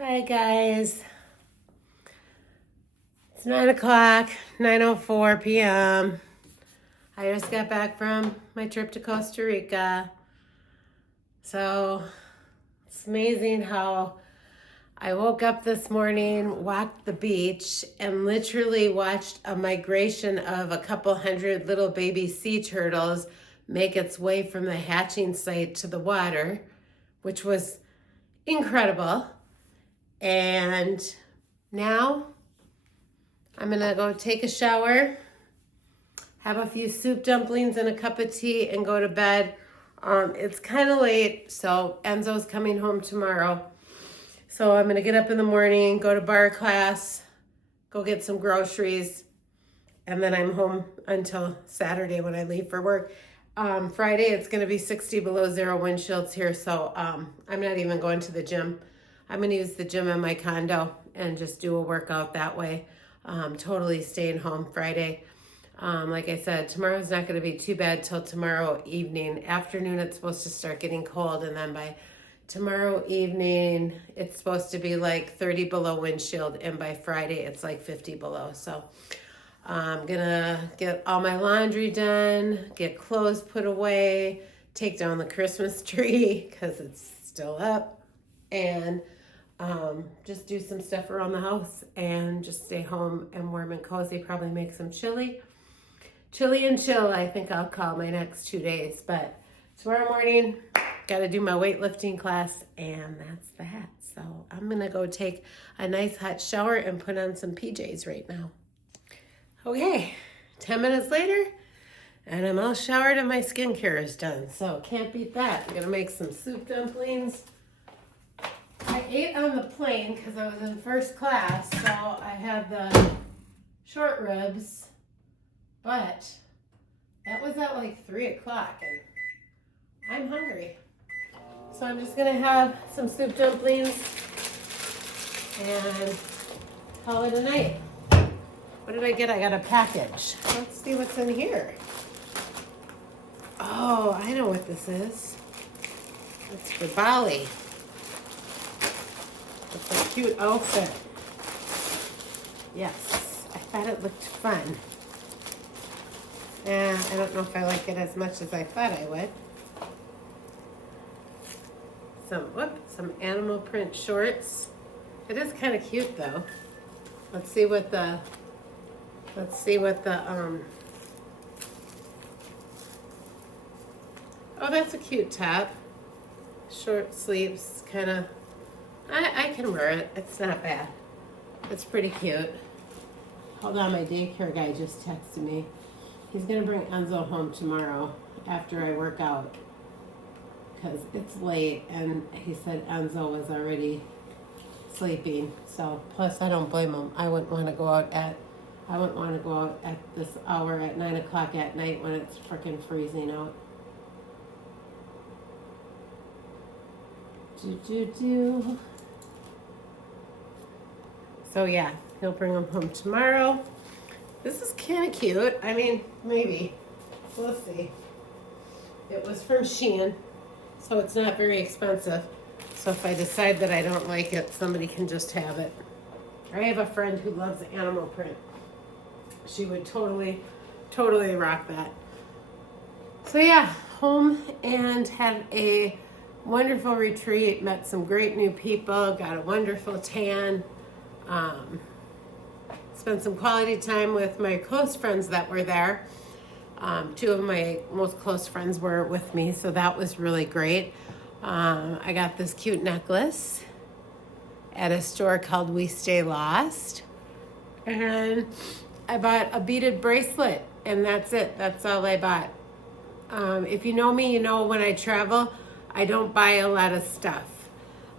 Hi guys, it's 9 o'clock, 9:04 p.m. I just got back from my trip to Costa Rica. So it's amazing how I woke up this morning, walked the beach, and literally watched a migration of a couple hundred little baby sea turtles make its way from the hatching site to the water, which was incredible. And now I'm gonna go take a shower, have a few soup dumplings and a cup of tea, and go to bed. It's kind of late, so Enzo's coming home tomorrow. So I'm gonna get up in the morning, go to bar class, go get some groceries, and then I'm home until Saturday when I leave for work. Friday, it's gonna be 60 below zero wind chills here, so I'm not even going to the gym. I'm gonna use the gym in my condo and just do a workout that way. Totally staying home Friday. Like I said, tomorrow's not going to be too bad till tomorrow evening. Afternoon, it's supposed to start getting cold, and then by tomorrow evening, it's supposed to be like 30 below windshield, and by Friday, it's like 50 below. So I'm gonna get all my laundry done, get clothes put away, take down the Christmas tree because it's still up, and just do some stuff around the house and just stay home and warm and cozy. Probably make some chili and chill, I think I'll call my next 2 days. But tomorrow morning, got to do my weightlifting class, and that's that. So I'm going to go take a nice hot shower and put on some PJs right now. Okay, 10 minutes later, and I'm all showered and my skincare is done. So can't beat that. I'm going to make some soup dumplings. I ate on the plane because I was in first class, so I had the short ribs, but that was at like 3 o'clock and I'm hungry. So I'm just gonna have some soup dumplings and call it a night. What did I get? I got a package. Let's see what's in here. Oh, I know what this is. It's for Bali. It's a cute outfit. Yes, I thought it looked fun. I don't know if I like it as much as I thought I would. Some animal print shorts. It is kind of cute though. Let's see what the oh, that's a cute top. Short sleeves, kind of. I can wear it. It's not bad. It's pretty cute. Hold on, my daycare guy just texted me. He's going to bring Enzo home tomorrow after I work out because it's late, and he said Enzo was already sleeping. So, plus I don't blame him. I wouldn't want to go out at this hour at 9 o'clock at night when it's freaking freezing out. So yeah, he'll bring them home tomorrow. This is kind of cute. I mean, maybe. We'll see. It was from Shein, so it's not very expensive. So if I decide that I don't like it, somebody can just have it. I have a friend who loves animal print. She would totally rock that. So yeah, home and had a wonderful retreat, met some great new people, got a wonderful tan, spent some quality time with my close friends that were there. 2 of my most close friends were with me, so that was really great. I got this cute necklace at a store called We Stay Lost, and I bought a beaded bracelet, and that's it. That's all I bought. If you know me, you know when I travel, I don't buy a lot of stuff.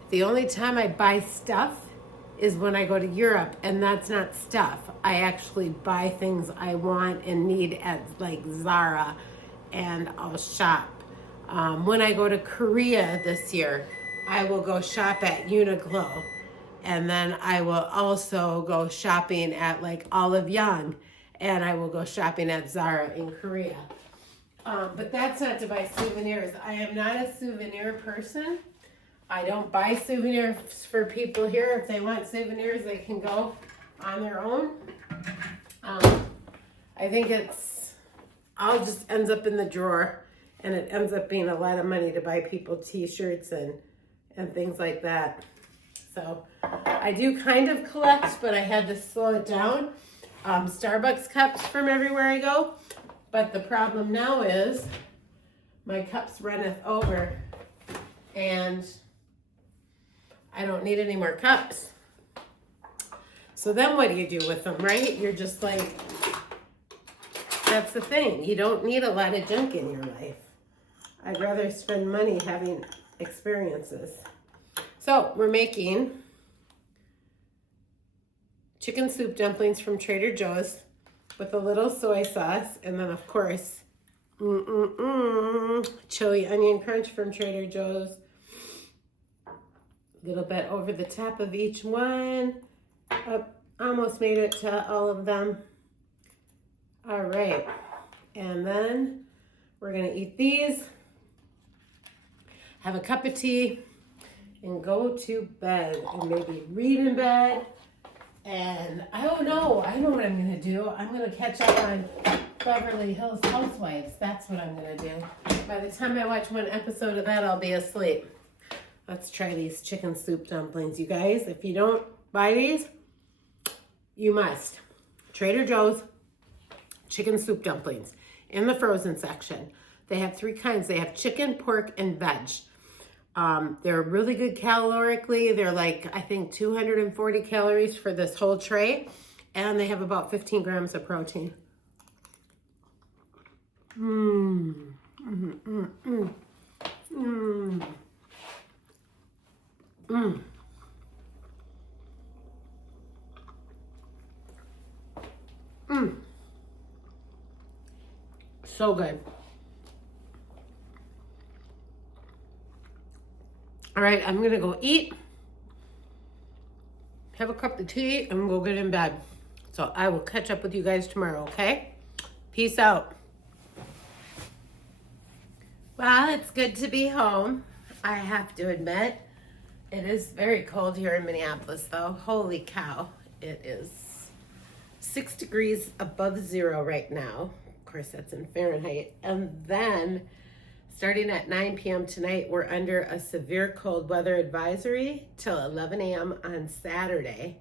The only time I buy stuff is when I go to Europe, and that's not stuff. I actually buy things I want and need at like Zara, and I'll shop. When I go to Korea this year, I will go shop at Uniqlo, and then I will also go shopping at like Olive Young, and I will go shopping at Zara in Korea. But that's not to buy souvenirs. I am not a souvenir person. I don't buy souvenirs for people here. If they want souvenirs, they can go on their own. I think it's all just ends up in the drawer, and it ends up being a lot of money to buy people t-shirts and things like that. So I do kind of collect, but I had to slow it down. Starbucks cups from everywhere I go. But the problem now is my cups runneth over and I don't need any more cups. So then what do you do with them, right? You're just like, that's the thing. You don't need a lot of junk in your life. I'd rather spend money having experiences. So we're making chicken soup dumplings from Trader Joe's with a little soy sauce. And then of course, chili onion crunch from Trader Joe's. A little bit over the top of each one. Almost made it to all of them. All right. And then we're gonna eat these, have a cup of tea, and go to bed, and maybe read in bed. And I don't know. I know what I'm going to do. I'm going to catch up on Beverly Hills Housewives. That's what I'm going to do. By the time I watch one episode of that, I'll be asleep. Let's try these chicken soup dumplings, you guys. If you don't buy these, you must. Trader Joe's chicken soup dumplings in the frozen section. They have 3 kinds. They have chicken, pork, and veg. They're really good calorically. They're like, I think 240 calories for this whole tray. And they have about 15 grams of protein. So good. All right, I'm gonna go eat, have a cup of tea, and go get in bed. So I will catch up with you guys tomorrow, okay? Peace out. Well, it's good to be home. I have to admit, it is very cold here in Minneapolis though. Holy cow, it is 6 degrees above zero right now. Of course, that's in Fahrenheit. And then starting at 9 p.m. tonight, we're under a severe cold weather advisory till 11 a.m. on Saturday.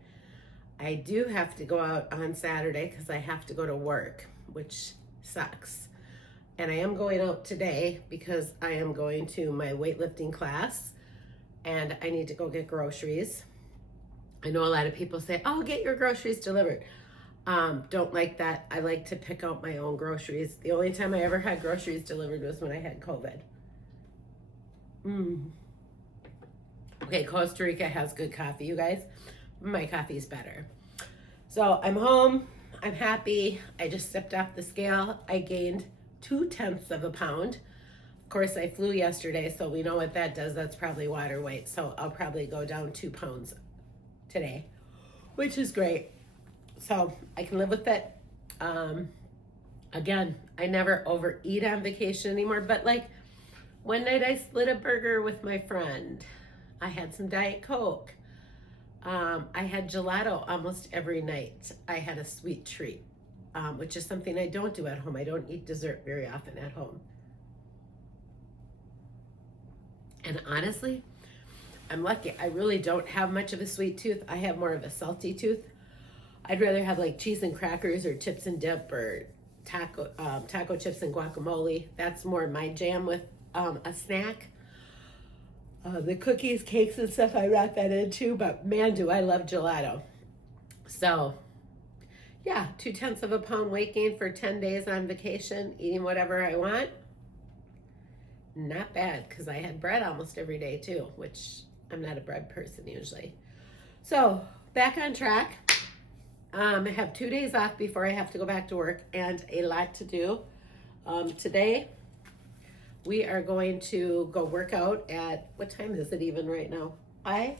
I do have to go out on Saturday because I have to go to work, which sucks. And I am going out today because I am going to my weightlifting class and I need to go get groceries. I know a lot of people say, oh, get your groceries delivered. Don't like that. I like to pick out my own groceries. The only time I ever had groceries delivered was when I had COVID. Okay, Costa Rica has good coffee, you guys. My coffee's better. So I'm home. I'm happy. I just stepped off the scale. I gained 0.2 of a pound. Of course, I flew yesterday, so we know what that does. That's probably water weight. So I'll probably go down 2 pounds today, which is great. So I can live with it. Again, I never overeat on vacation anymore, but like one night I split a burger with my friend. I had some Diet Coke. I had gelato almost every night. I had a sweet treat, which is something I don't do at home. I don't eat dessert very often at home. And honestly, I'm lucky. I really don't have much of a sweet tooth. I have more of a salty tooth. I'd rather have like cheese and crackers or chips and dip or taco chips and guacamole. That's more my jam with a snack. The cookies, cakes, and stuff, I wrap that in too, but man, do I love gelato. So yeah, 0.2 of a pound weight gain for 10 days on vacation, eating whatever I want. Not bad, because I had bread almost every day too, which I'm not a bread person usually. So back on track. I have 2 days off before I have to go back to work and a lot to do. Today, we are going to go work out at, what time is it even right now? I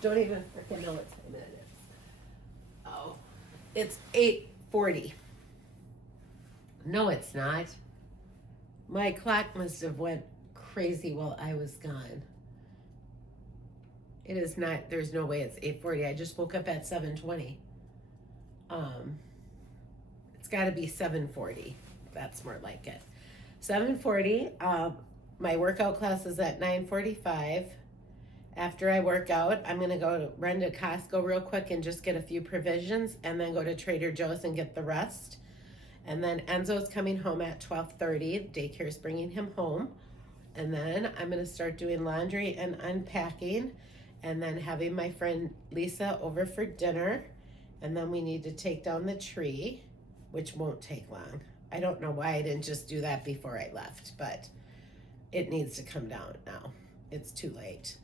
don't even freaking know what time it is. Oh, it's 8:40. No, it's not. My clock must have went crazy while I was gone. It is not, there's no way it's 8:40. I just woke up at 7:20. It's got to be 7:40. That's more like it. 7:40. My workout class is at 9:45. After I work out, I'm going to go run to Costco real quick and just get a few provisions, and then go to Trader Joe's and get the rest. And then Enzo's coming home at 12:30. Daycare's bringing him home. And then I'm going to start doing laundry and unpacking, and then having my friend Lisa over for dinner. And then we need to take down the tree, which won't take long. I don't know why I didn't just do that before I left, but it needs to come down now. It's too late.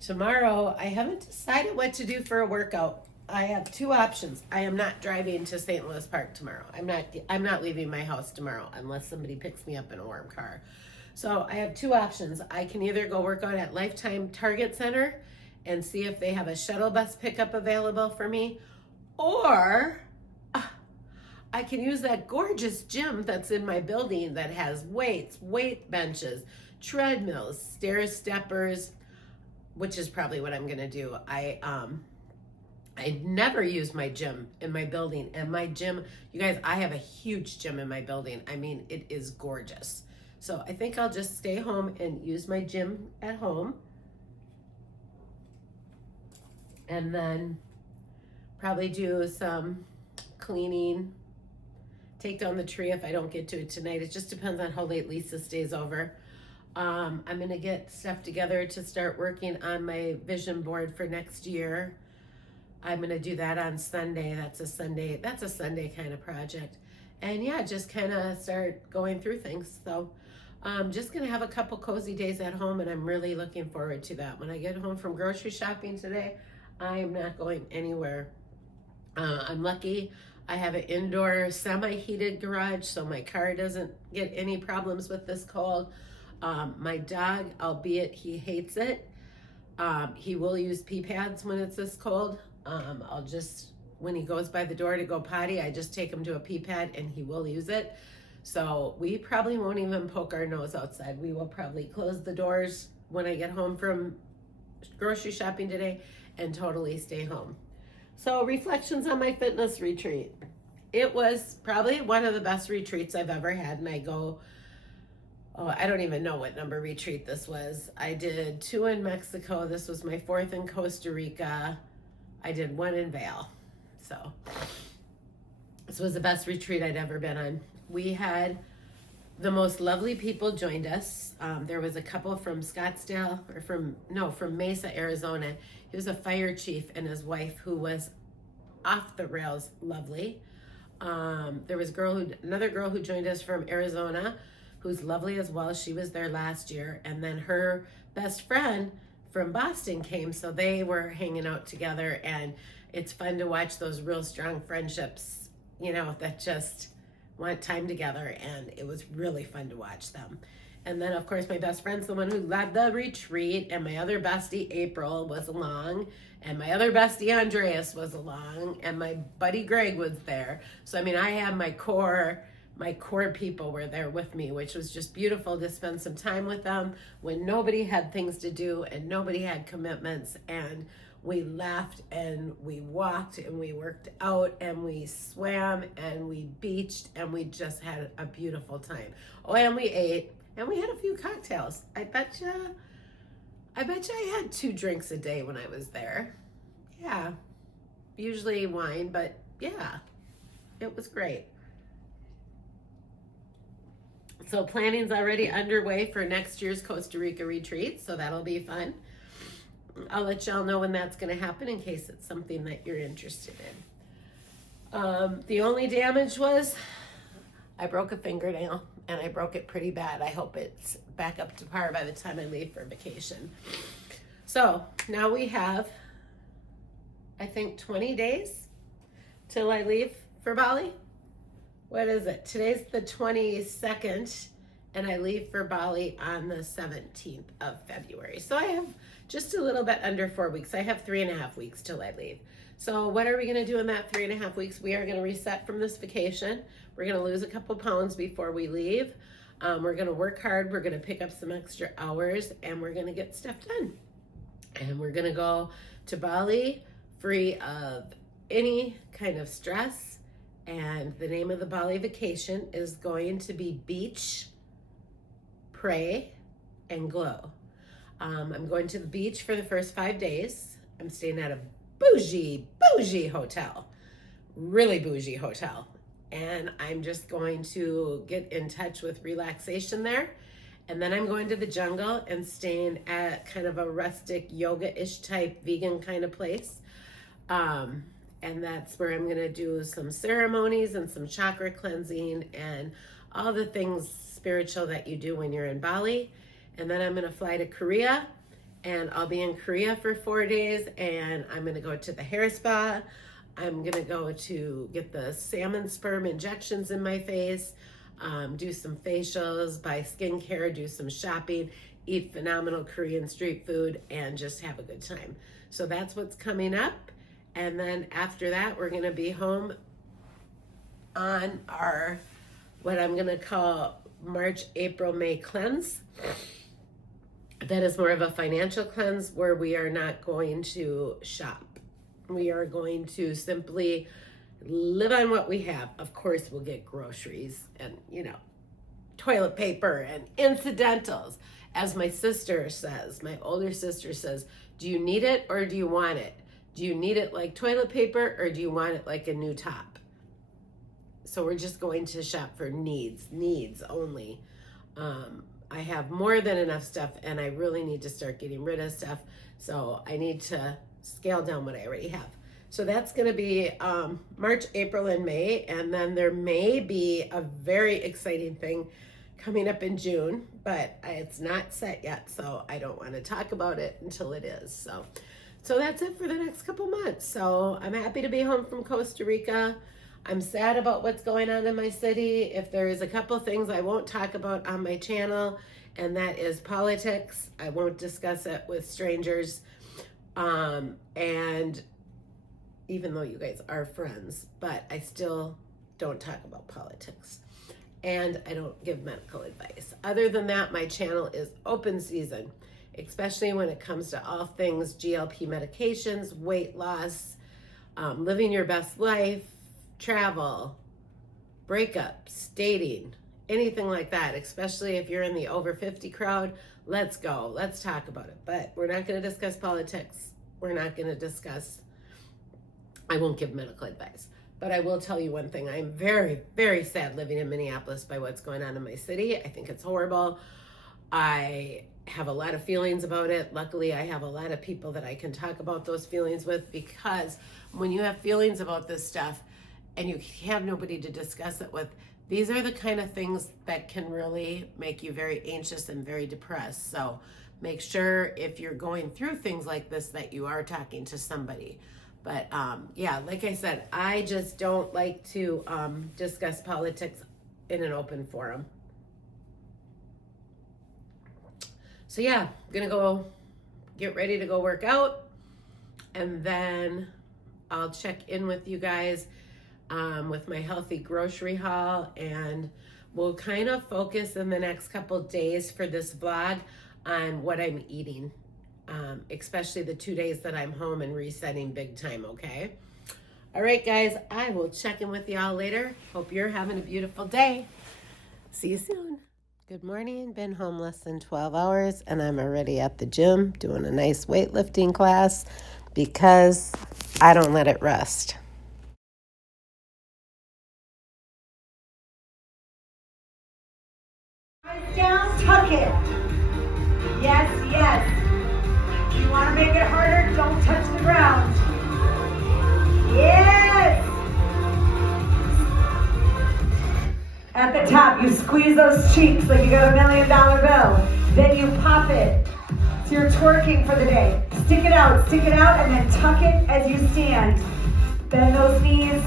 Tomorrow, I haven't decided what to do for a workout. I have two options. I am not driving to St. Louis Park tomorrow. I'm not leaving my house tomorrow unless somebody picks me up in a warm car. So I have two options. I can either go work out at Lifetime Target Center and see if they have a shuttle bus pickup available for me, or I can use that gorgeous gym that's in my building that has weights, weight benches, treadmills, stair steppers, which is probably what I'm gonna do. I never use my gym in my building, and my gym, you guys, I have a huge gym in my building. I mean, it is gorgeous. So I think I'll just stay home and use my gym at home, and then probably do some cleaning, take down the tree if I don't get to it tonight. It just depends on how late Lisa stays over. I'm gonna get stuff together to start working on my vision board for next year. I'm gonna do that on Sunday. That's a Sunday kind of project. And yeah, just kind of start going through things. So I'm just gonna have a couple cozy days at home, and I'm really looking forward to that. When I get home from grocery shopping today, I am not going anywhere. I'm lucky I have an indoor semi-heated garage, so my car doesn't get any problems with this cold. My dog, albeit he hates it, he will use pee pads when it's this cold. When he goes by the door to go potty, I just take him to a pee pad and he will use it. So we probably won't even poke our nose outside. We will probably close the doors when I get home from grocery shopping today and totally stay home. So reflections on my fitness retreat. It was probably one of the best retreats I've ever had, and I don't even know what number retreat this was. I did 2 in Mexico. This was my 4th in Costa Rica. I did 1 in Vail. So this was the best retreat I'd ever been on. We had the most lovely people joined us. There was a couple from Scottsdale, from Mesa, Arizona. He was a fire chief, and his wife, who was off the rails lovely. There was another girl who joined us from Arizona, who's lovely as well. She was there last year. And then her best friend from Boston came, so they were hanging out together, and it's fun to watch those real strong friendships, that just want time together, and it was really fun to watch them. And then, of course, my best friend's the one who led the retreat, and my other bestie, April, was along, and my other bestie, Andreas, was along, and my buddy, Greg, was there. So, I had my core people were there with me, which was just beautiful to spend some time with them when nobody had things to do and nobody had commitments, and we laughed and we walked and we worked out and we swam and we beached and we just had a beautiful time. Oh, and we ate and we had a few cocktails. I bet you I had 2 drinks a day when I was there. Yeah, usually wine, but yeah, it was great. So planning's already underway for next year's Costa Rica retreat, so that'll be fun. I'll let y'all know when that's going to happen in case it's something that you're interested in. The only damage was I broke a fingernail, and I broke it pretty bad. I hope it's back up to par by the time I leave for vacation. So now we have, I think, 20 days till I leave for Bali. What is it? Today's the 22nd, and I leave for Bali on the 17th of February. So I have just a little bit under 4 weeks. I have 3.5 weeks till I leave. So what are we going to do in that 3.5 weeks? We are going to reset from this vacation. We're going to lose a couple pounds before we leave. We're going to work hard. We're going to pick up some extra hours, and we're going to get stuff done. And we're gonna go to Bali free of any kind of stress. And the name of the Bali vacation is going to be Beach, Pray, and Glow. I'm going to the beach for the first 5 days. I'm staying at a bougie hotel, really bougie hotel. And I'm just going to get in touch with relaxation there. And then I'm going to the jungle and staying at kind of a rustic yoga-ish type vegan kind of place. And that's where I'm gonna do some ceremonies and some chakra cleansing and all the things spiritual that you do when you're in Bali. And then I'm gonna fly to Korea, and I'll be in Korea for 4 days, and I'm gonna go to the hair spa. I'm gonna go to get the salmon sperm injections in my face, do some facials, buy skincare, do some shopping, eat phenomenal Korean street food, and just have a good time. So that's what's coming up. And then after that, we're gonna be home on our, what I'm gonna call March, April, May cleanse. That is more of a financial cleanse where we are not going to shop. We are going to simply live on what we have. Of course, we'll get groceries and, toilet paper and incidentals. As my sister says, my older sister says, do you need it or do you want it? Do you need it like toilet paper or do you want it like a new top? So we're just going to shop for needs only. I have more than enough stuff and I really need to start getting rid of stuff. So I need to scale down what I already have. So that's going to be March, April, and May. And then there may be a very exciting thing coming up in June, but it's not set yet. So I don't want to talk about it until it is. So that's it for the next couple months. So I'm happy to be home from Costa Rica. I'm sad about what's going on in my city. If there is a couple things I won't talk about on my channel, and that is politics. I won't discuss it with strangers. And even though you guys are friends, but I still don't talk about politics. And I don't give medical advice. Other than that, my channel is open season, especially when it comes to all things GLP medications, weight loss, living your best life, travel, breakups, dating, anything like that, especially if you're in the over 50 crowd. Let's go. Let's talk about it. But we're not going to discuss politics. We're not going to discuss, I won't give medical advice. But I will tell you one thing. I'm very, very sad living in Minneapolis by what's going on in my city. I think it's horrible. I have a lot of feelings about it. Luckily, I have a lot of people that I can talk about those feelings with, because when you have feelings about this stuff and you have nobody to discuss it with, these are the kind of things that can really make you very anxious and very depressed. So make sure if you're going through things like this that you are talking to somebody. But yeah, like I said, I just don't like to discuss politics in an open forum. So yeah, I'm gonna go get ready to go work out, and then I'll check in with you guys with my healthy grocery haul, and we'll kind of focus in the next couple days for this vlog on what I'm eating, especially the 2 days that I'm home and resetting big time, okay? All right, guys, I will check in with y'all later. Hope you're having a beautiful day. See you soon. Good morning. Been home less than 12 hours, and I'm already at the gym doing a nice weightlifting class because I don't let it rest. Down, tuck it. Yes, yes. If you want to make it harder, don't touch the ground. Yes. At the top, you squeeze those cheeks like you got $1 million bill. Then you pop it. So you're twerking for the day. Stick it out, and then tuck it as you stand. Bend those knees.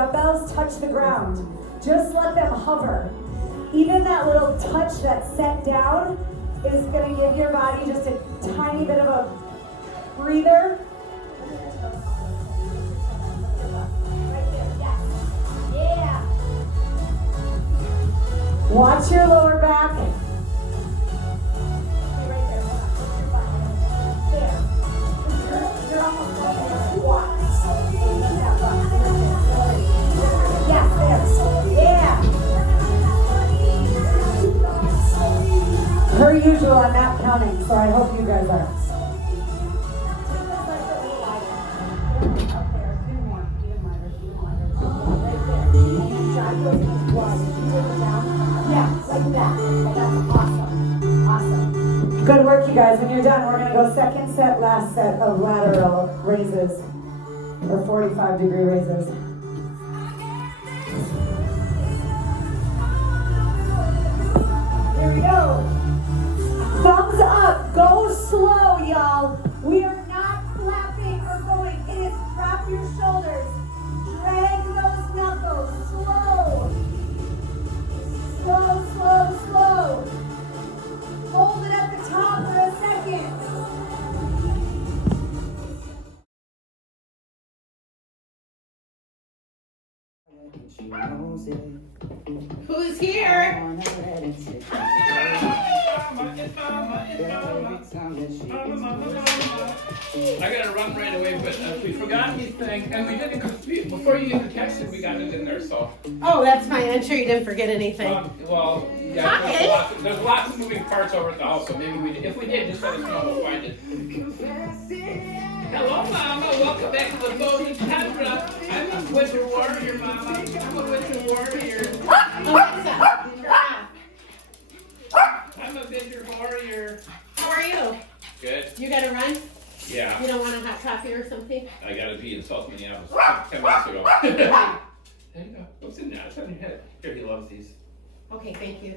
dumbbells touch the ground. Just let them hover. Even that little touch that's set down is going to give your body just a tiny bit of a breather. Yeah. Watch your lower back. You're almost like a squat. Yes, there. Yeah. Per usual, I'm not counting, so I hope you guys are. Yeah, like that. That's awesome. Awesome. Good work, you guys. When you're done, we're going to go second set, last set of lateral raises, or 45-degree raises. Here we go. Thumbs up. Go slow, y'all. We are not flapping or going. It is drop your shoulders. Drag those knuckles. Slow. Slow, slow, slow. Hold it at the top for a second. Who's here? I gotta run right away, but we forgot these things, and we didn't, before you even texted, we got it in there, so. Oh, that's fine. I'm sure you didn't forget anything. Well, yeah, Hi. there's lots of moving parts over at the house, so maybe if we did, just let us know, we'll find it. Hello, Mama. Welcome back to the Golden Tundra. I'm a winter warrior, Mama. I'm a winter warrior. Alexa, turn off. I'm a winter warrior. How are you? Good. You gotta run? Yeah. You don't want a hot coffee or something? I gotta be in South Minneapolis 10 minutes ago. There you go. What's in there? It's on your head. Here, he loves these. Okay, thank you.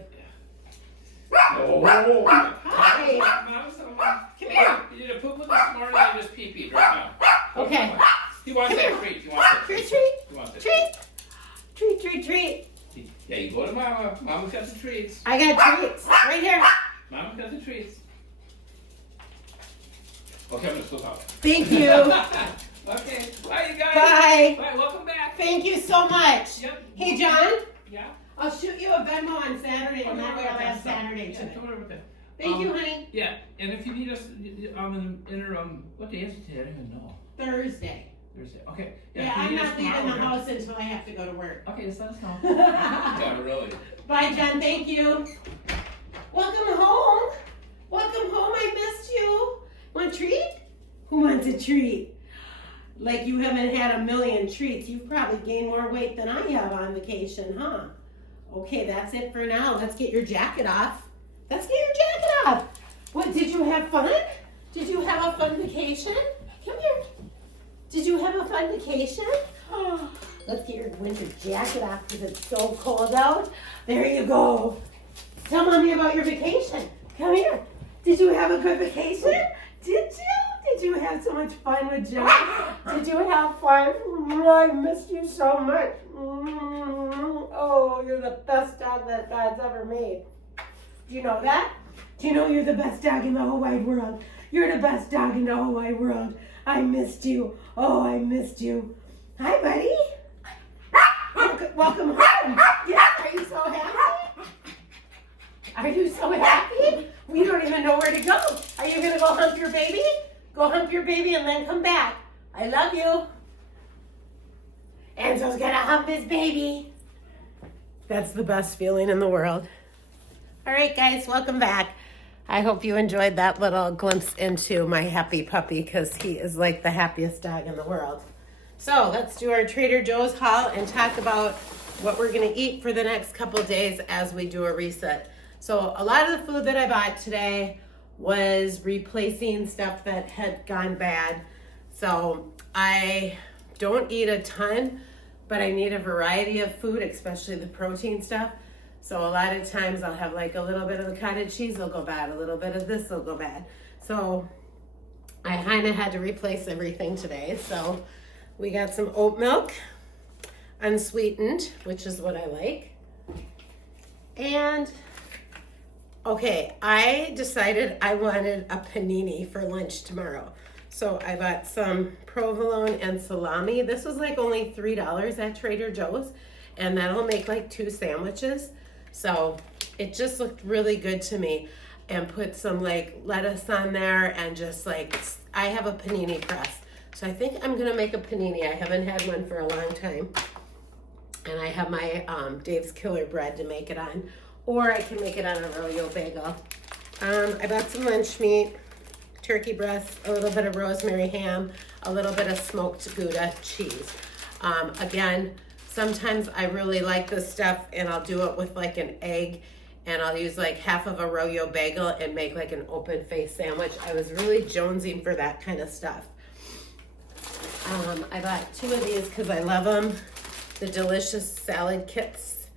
Oh. Hi. Come here. You did a poo poo this morning and just pee peed right now. Okay. He wants that treat. He wants that Treat, treat. treat. He wants that Treat. Treat, treat, treat. Yeah, you go to Mama. Mama's got the treats. I got treats right here. Mama's got the treats. Okay, I'm gonna slip out. Thank you. Okay. Bye, you guys. Bye. Bye. Welcome back. Thank you so much. Yep. Hey, John, Yeah. I'll shoot you a Venmo on Saturday, and that way I'll have Saturday Yeah, tonight. don't worry about that. Thank you, honey. Yeah, and if you need us in the interim, what day is it today? I don't even know. Thursday. Thursday. Okay. Yeah, if you I'm need us not leaving the tomorrow, house until I have to go to work. Okay, just let us know. Yeah, really. Bye, John. Thank you. Welcome home. Welcome home. I missed you. Want a treat? Who wants a treat? Like you haven't had a million treats. You've probably gained more weight than I have on vacation, huh? Okay, that's it for now. Let's get your jacket off. Let's get your jacket off. What, did you have fun? Did you have a fun vacation? Come here. Did you have a fun vacation? Oh, let's get your winter jacket off because it's so cold out. There you go. Tell Mommy about your vacation. Come here. Did you have a good vacation? Did you? Did you have so much fun with Joe? Did you have fun? I missed you so much. Oh, you're the best dog that God's ever made. Do you know that? Do you know you're the best dog in the whole wide world? You're the best dog in the whole wide world. I missed you. Oh, I missed you. Hi, buddy. Welcome home. Yeah, are you so happy? Are you so happy? We don't even know where to go. Are you going to go hump your baby? Go hump your baby and then come back. I love you. Enzo's going to hump his baby. That's the best feeling in the world. All right, guys, welcome back. I hope you enjoyed that little glimpse into my happy puppy because he is like the happiest dog in the world. So let's do our Trader Joe's haul and talk about what we're going to eat for the next couple of days as we do a reset. So a lot of the food that I bought today was replacing stuff that had gone bad. So I don't eat a ton, but I need a variety of food, especially the protein stuff. So a lot of times I'll have like a little bit of the cottage cheese will go bad, a little bit of this will go bad. So I kind of had to replace everything today. So we got some oat milk. unsweetened, which is what I like. And okay, I decided I wanted a panini for lunch tomorrow. So I bought some provolone and salami. This was like only $3 at Trader Joe's, and that'll make like 2 sandwiches. So it just looked really good to me. And put some like lettuce on there, and just like, I have a panini press. So I think I'm gonna make a panini. I haven't had one for a long time. And I have my Dave's Killer Bread to make it on. Or I can make it on a Royo bagel. I bought some lunch meat, turkey breast, a little bit of rosemary ham, a little bit of smoked Gouda cheese. Again, sometimes I really like this stuff, and I'll do it with like an egg, and I'll use like half of a Royo bagel and make like an open face sandwich. I was really jonesing for that kind of stuff. I bought 2 of these because I love them. The delicious salad kits.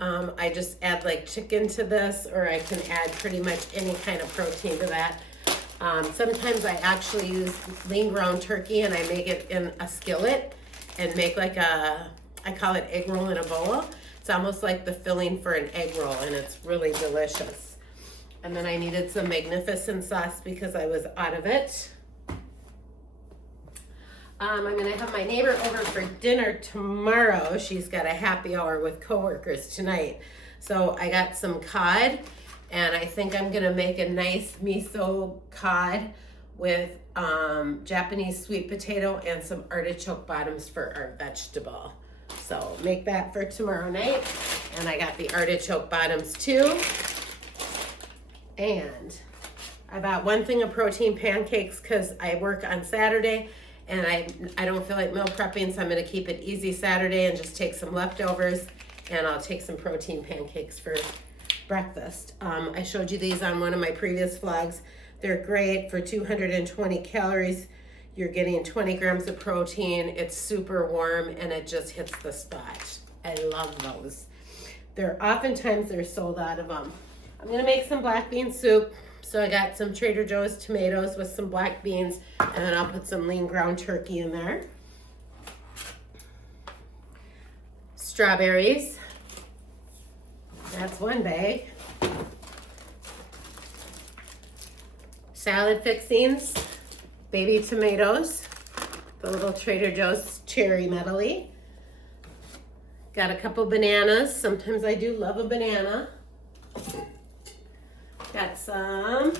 I just add like chicken to this, or I can add pretty much any kind of protein to that. Sometimes I actually use lean ground turkey, and I make it in a skillet and make like I call it egg roll in a bowl. It's almost like the filling for an egg roll, and it's really delicious. And then I needed some Magnificent sauce because I was out of it. I'm gonna have my neighbor over for dinner tomorrow. She's got a happy hour with coworkers tonight. So I got some cod, and I think I'm gonna make a nice miso cod with Japanese sweet potato and some artichoke bottoms for our vegetable. So make that for tomorrow night. And I got the artichoke bottoms too. And I bought 1 thing of protein pancakes because I work on Saturday, and I don't feel like meal prepping, so I'm gonna keep it easy Saturday and just take some leftovers, and I'll take some protein pancakes for breakfast. I showed you these on one of my previous vlogs. They're great for 220 calories. You're getting 20 grams of protein. It's super warm, and it just hits the spot. I love those. Oftentimes they're sold out of them. I'm gonna make some black bean soup. So I got some Trader Joe's tomatoes with some black beans, and then I'll put some lean ground turkey in there. Strawberries. That's 1 bag. Salad fixings. Baby tomatoes. The little Trader Joe's cherry medley. Got a couple bananas. Sometimes I do love a banana. Got some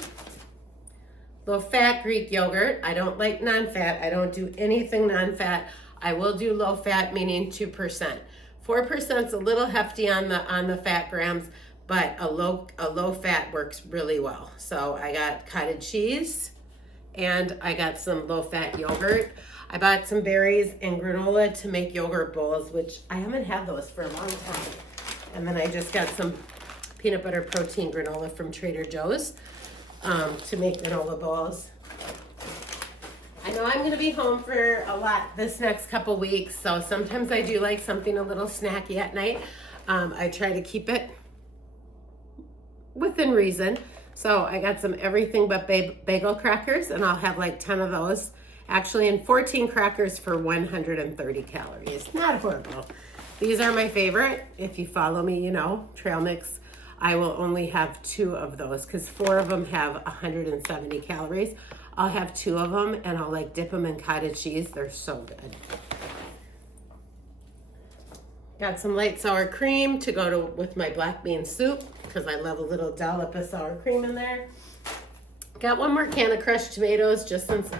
low-fat Greek yogurt. I don't like non-fat. I don't do anything non-fat. I will do low-fat, meaning 2%. 4% is a little hefty on the fat grams, but a low-fat works really well. So I got cottage cheese, and I got some low-fat yogurt. I bought some berries and granola to make yogurt bowls, which I haven't had those for a long time. And then I just got some peanut butter protein granola from Trader Joe's to make granola bowls. I know I'm going to be home for a lot this next couple weeks, so sometimes I do like something a little snacky at night. I try to keep it within reason. So I got some everything but bagel crackers, and I'll have like 10 of those. Actually, and 14 crackers for 130 calories. Not horrible. These are my favorite. If you follow me, you know, trail mix. I will only have 2 of those because 4 of them have 170 calories. I'll have 2 of them, and I'll like dip them in cottage cheese. They're so good. Got some light sour cream to go with my black bean soup because I love a little dollop of sour cream in there. Got 1 more can of crushed tomatoes just since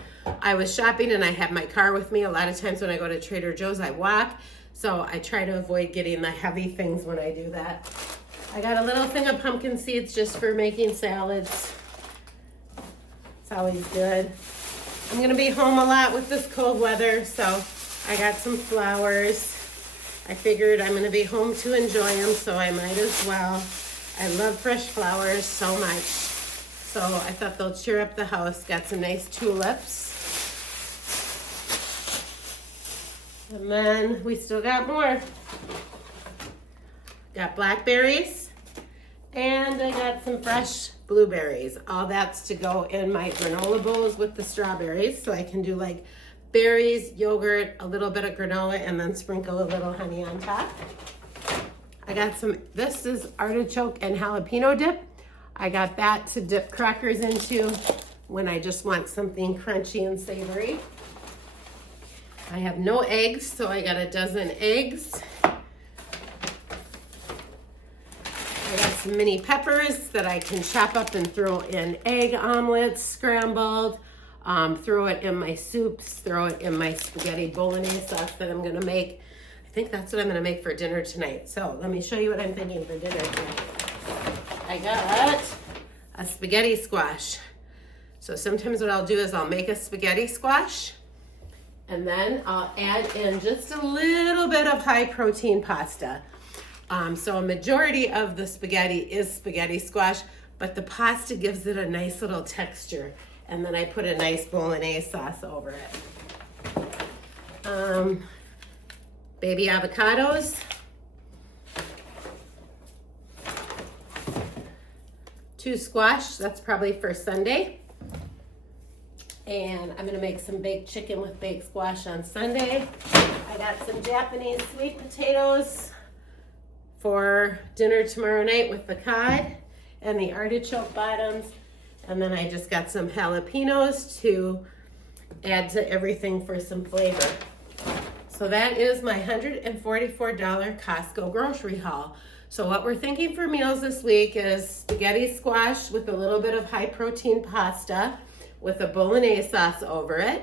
I was shopping and I have my car with me. A lot of times when I go to Trader Joe's, I walk. So I try to avoid getting the heavy things when I do that. I got a little thing of pumpkin seeds just for making salads. It's always good. I'm going to be home a lot with this cold weather, so I got some flowers. I figured I'm going to be home to enjoy them, so I might as well. I love fresh flowers so much. So I thought they'll cheer up the house. Got some nice tulips. And then we still got more. Got blackberries, and I got some fresh blueberries. All that's to go in my granola bowls with the strawberries, so I can do like berries, yogurt, a little bit of granola, and then sprinkle a little honey on top. I got this is artichoke and jalapeno dip. I got that to dip crackers into when I just want something crunchy and savory. I have no eggs, so I got a dozen eggs. I got some mini peppers that I can chop up and throw in egg omelets, scrambled, throw it in my soups, throw it in my spaghetti bolognese sauce that I'm gonna make. I think that's what I'm gonna make for dinner tonight. So let me show you what I'm thinking for dinner tonight. I got a spaghetti squash. So sometimes what I'll do is I'll make a spaghetti squash and then I'll add in just a little bit of high protein pasta. So a majority of the spaghetti is spaghetti squash, but the pasta gives it a nice little texture. And then I put a nice bolognese sauce over it. Baby avocados. 2 squash, that's probably for Sunday. And I'm gonna make some baked chicken with baked squash on Sunday. I got some Japanese sweet potatoes for dinner tomorrow night with the cod and the artichoke bottoms. And then I just got some jalapenos to add to everything for some flavor. So that is my $144 Costco grocery haul. So what we're thinking for meals this week is spaghetti squash with a little bit of high protein pasta with a bolognese sauce over it,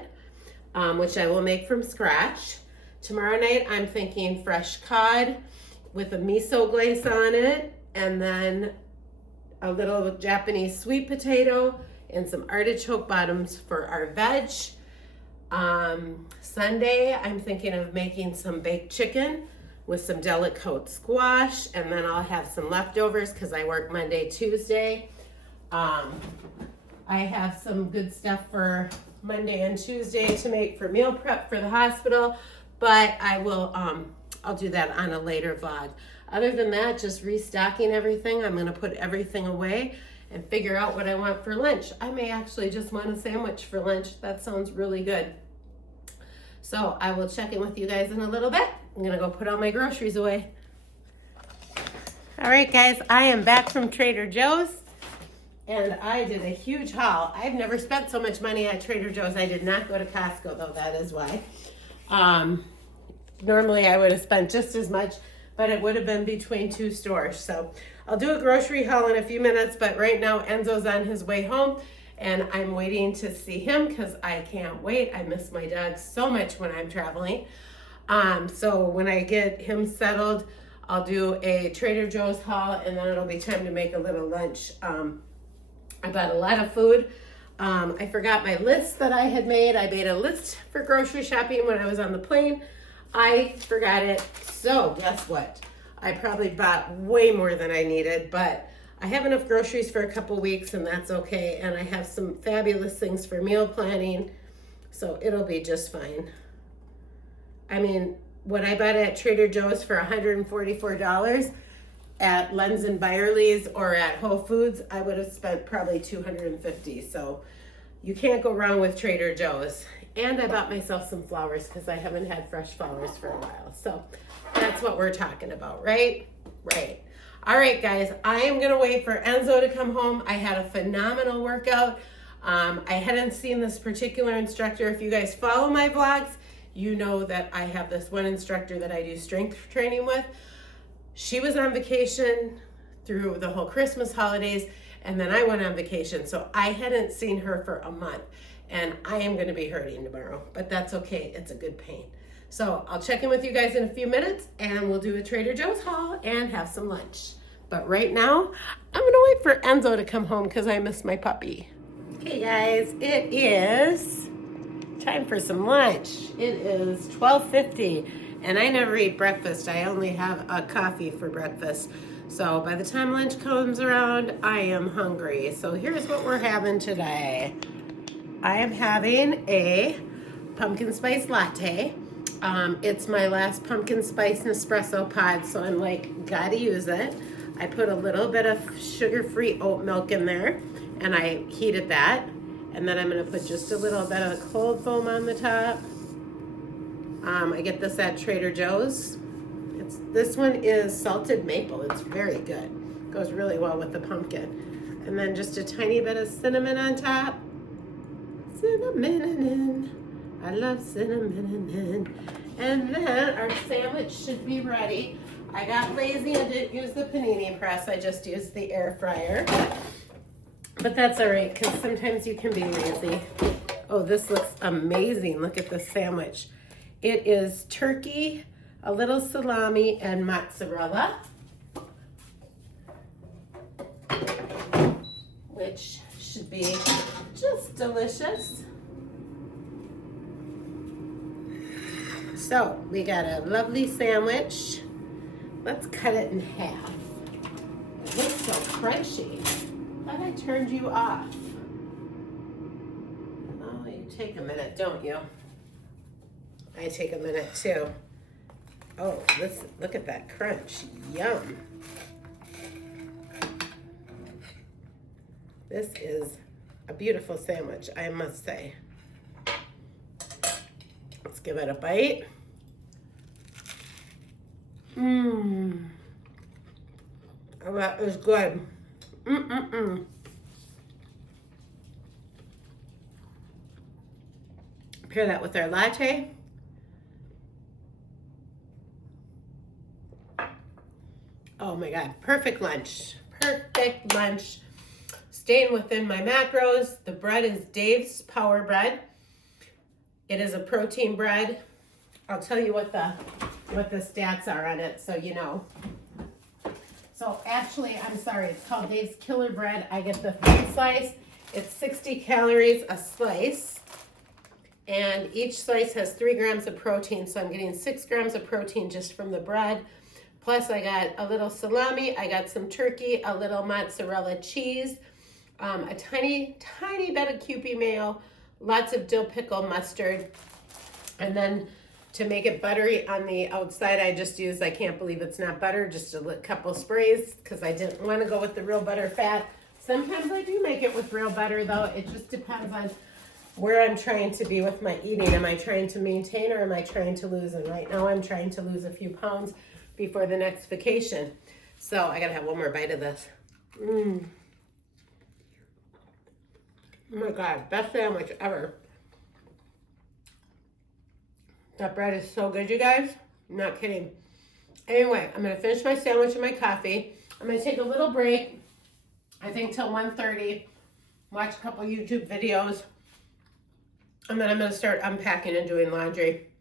which I will make from scratch. Tomorrow night I'm thinking fresh cod with a miso glaze on it, and then a little Japanese sweet potato and some artichoke bottoms for our veg. Sunday, I'm thinking of making some baked chicken with some delicote squash, and then I'll have some leftovers because I work Monday, Tuesday. I have some good stuff for Monday and Tuesday to make for meal prep for the hospital, but I will, I'll do that on a later vlog. Other than that, just restocking everything. I'm gonna put everything away and figure out what I want for lunch. I may actually just want a sandwich for lunch. That sounds really good. So I will check in with you guys in a little bit. I'm gonna go put all my groceries away. All right, guys, I am back from Trader Joe's and I did a huge haul. I've never spent so much money at Trader Joe's. I did not go to Costco though, that is why. Normally I would have spent just as much, but it would have been between 2 stores. So I'll do a grocery haul in a few minutes, but right now Enzo's on his way home and I'm waiting to see him because I can't wait. I miss my dog so much when I'm traveling. So when I get him settled, I'll do a Trader Joe's haul and then it'll be time to make a little lunch. I bought a lot of food. I forgot my list that I had made. I made a list for grocery shopping when I was on the plane. I forgot it. So guess what? I probably bought way more than I needed, but I have enough groceries for a couple weeks and that's okay. And I have some fabulous things for meal planning, so it'll be just fine. I mean, what I bought at Trader Joe's for $144 at Lenz and Byerly's or at Whole Foods, I would have spent probably $250. So you can't go wrong with Trader Joe's. And I bought myself some flowers because I haven't had fresh flowers for a while. So that's what we're talking about, right? Right. All right, guys, I am gonna wait for Enzo to come home. I had a phenomenal workout. I hadn't seen this particular instructor. If you guys follow my vlogs, you know that I have this one instructor that I do strength training with. She was on vacation through the whole Christmas holidays, and then I went on vacation, so I hadn't seen her for a month, and I am gonna be hurting tomorrow, but that's okay, it's a good pain. So I'll check in with you guys in a few minutes, and we'll do a Trader Joe's haul and have some lunch. But right now, I'm gonna wait for Enzo to come home because I miss my puppy. Okay guys, it is time for some lunch. It is 12:50 and I never eat breakfast. I only have a coffee for breakfast. So by the time lunch comes around, I am hungry. So here's what we're having today. I am having a pumpkin spice latte. It's my last pumpkin spice Nespresso pod, so I'm like, gotta use it. I put a little bit of sugar-free oat milk in there and I heated that. And then I'm gonna put just a little bit of cold foam on the top. I get this at Trader Joe's. This one is salted maple. It's very good. Goes really well with the pumpkin. And then just a tiny bit of cinnamon on top. Cinnamon. I love cinnamon. And then our sandwich should be ready. I got lazy and didn't use the panini press. I just used the air fryer. But that's all right, because sometimes you can be lazy. Oh, this looks amazing. Look at this sandwich. It is turkey, a little salami, and mozzarella, which should be just delicious. So we got a lovely sandwich. Let's cut it in half. It looks so crunchy. Thought I turned you off. Oh, you take a minute, don't you? I take a minute too. Oh, look at that crunch. Yum. This is a beautiful sandwich, I must say. Let's give it a bite. Mmm. Oh, that is good. Pair that with our latte. Oh my God, perfect lunch. Perfect lunch. Staying within my macros. The bread is Dave's Power Bread. It is a protein bread. I'll tell you what the stats are on it so you know. So actually, I'm sorry, it's called Dave's Killer Bread. I get the thin slice. It's 60 calories a slice. And each slice has 3 grams of protein. So I'm getting 6 grams of protein just from the bread. Plus I got a little salami, I got some turkey, a little mozzarella cheese, a tiny bit of Kewpie mayo, lots of dill pickle mustard. And then to make it buttery on the outside, I just used, I can't believe it's not butter, just a couple sprays because I didn't want to go with the real butter fat. Sometimes I do make it with real butter though. It just depends on where I'm trying to be with my eating. Am I trying to maintain or am I trying to lose? And right now I'm trying to lose a few pounds before the next vacation. So I gotta have one more bite of this. Oh my God, best sandwich ever. That bread is so good, you guys. I'm not kidding. Anyway, I'm gonna finish my sandwich and my coffee. I'm gonna take a little break, I think till 1:30, watch a couple YouTube videos, and then I'm gonna start unpacking and doing laundry.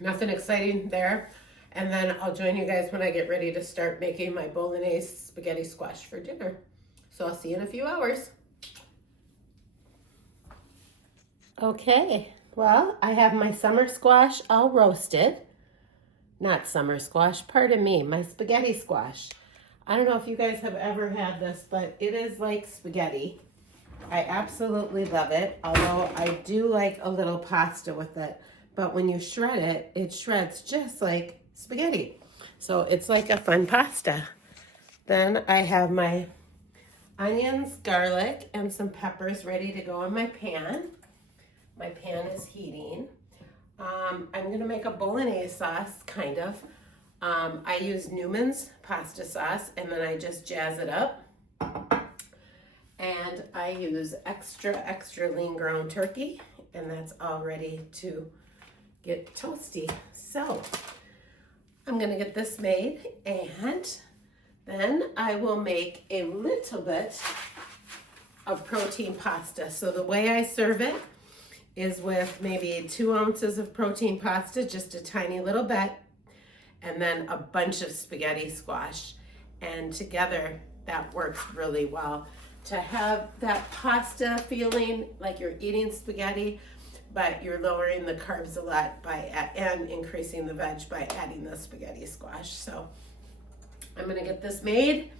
Nothing exciting there. And then I'll join you guys when I get ready to start making my bolognese spaghetti squash for dinner. So I'll see you in a few hours. Okay, well, I have my summer squash all roasted. Not summer squash, pardon me, my spaghetti squash. I don't know if you guys have ever had this, but it is like spaghetti. I absolutely love it, although I do like a little pasta with it. But when you shred it, it shreds just like spaghetti. So it's like a fun pasta. Then I have my onions, garlic, and some peppers ready to go in my pan. My pan is heating. I'm gonna make a bolognese sauce, kind of. I use Newman's pasta sauce and then I just jazz it up. And I use extra lean ground turkey, and that's all ready to get toasty. So I'm gonna get this made, and then I will make a little bit of protein pasta. So the way I serve it is with maybe 2 ounces of protein pasta, just a tiny little bit, and then a bunch of spaghetti squash. And together that works really well. To have that pasta feeling like you're eating spaghetti, but you're lowering the carbs a lot and increasing the veg by adding the spaghetti squash. So I'm gonna get this made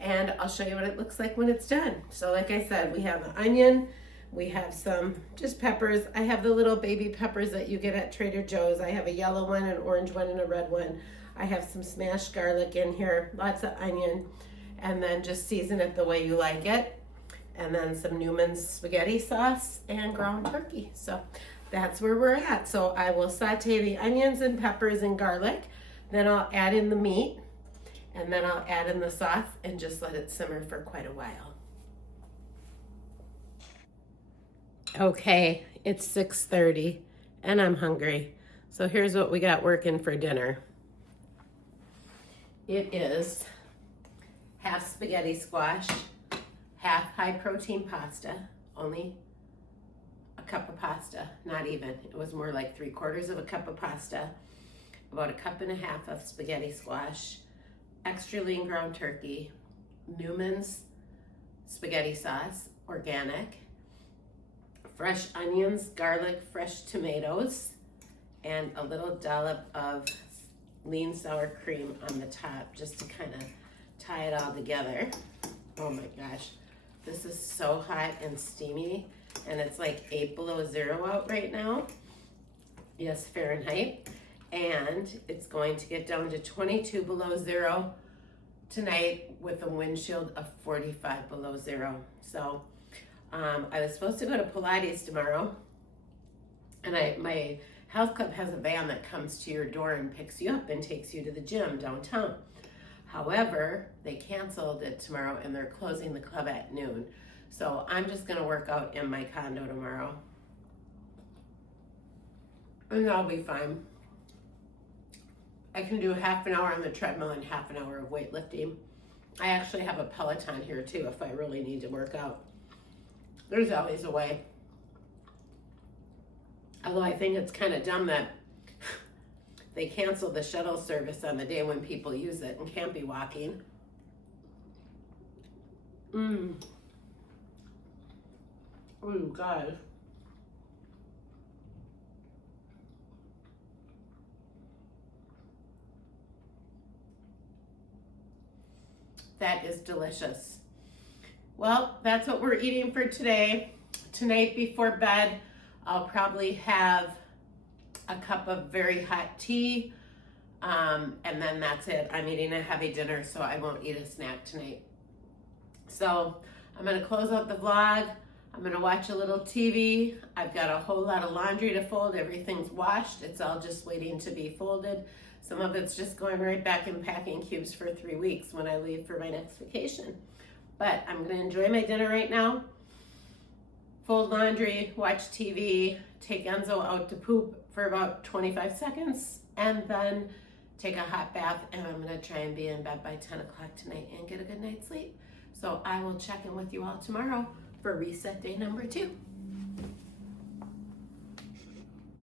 and I'll show you what it looks like when it's done. So like I said, we have an onion, we have some just peppers. I have the little baby peppers that you get at Trader Joe's. I have a yellow one, an orange one, and a red one. I have some smashed garlic in here, lots of onion, and then just season it the way you like it. And then some Newman's spaghetti sauce and ground turkey. So that's where we're at. So I will saute the onions and peppers and garlic. Then I'll add in the meat. And then I'll add in the sauce and just let it simmer for quite a while. Okay, it's 6:30 and I'm hungry. So here's what we got working for dinner. It is half spaghetti squash, half high protein pasta, only a cup of pasta, not even. It was more like 3/4 of a cup of pasta, about a cup and a half of spaghetti squash, extra lean ground turkey, Newman's spaghetti sauce, organic, fresh onions, garlic, fresh tomatoes, and a little dollop of lean sour cream on the top just to kind of tie it all together. Oh my gosh, this is so hot and steamy, and it's like 8 below zero out right now. Yes, Fahrenheit. And it's going to get down to 22 below zero tonight with a wind chill of 45 below zero. So I was supposed to go to Pilates tomorrow, and my health club has a van that comes to your door and picks you up and takes you to the gym downtown. However, they canceled it tomorrow and they're closing the club at noon. So I'm just gonna work out in my condo tomorrow. And I'll be fine. I can do half an hour on the treadmill and half an hour of weightlifting. I actually have a Peloton here too if I really need to work out. There's always a way. Although I think it's kind of dumb that they canceled the shuttle service on the day when people use it and can't be walking. Oh, God. That is delicious. Well, that's what we're eating for today. Tonight before bed, I'll probably have a cup of very hot tea, and then that's it. I'm eating a heavy dinner, so I won't eat a snack tonight. So I'm gonna close out the vlog. I'm gonna watch a little TV. I've got a whole lot of laundry to fold. Everything's washed. It's all just waiting to be folded. Some of it's just going right back in packing cubes for 3 weeks when I leave for my next vacation. But I'm gonna enjoy my dinner right now. Fold laundry, watch TV, take Enzo out to poop for about 25 seconds, and then take a hot bath, and I'm gonna try and be in bed by 10 o'clock tonight and get a good night's sleep. So I will check in with you all tomorrow for reset day number 2.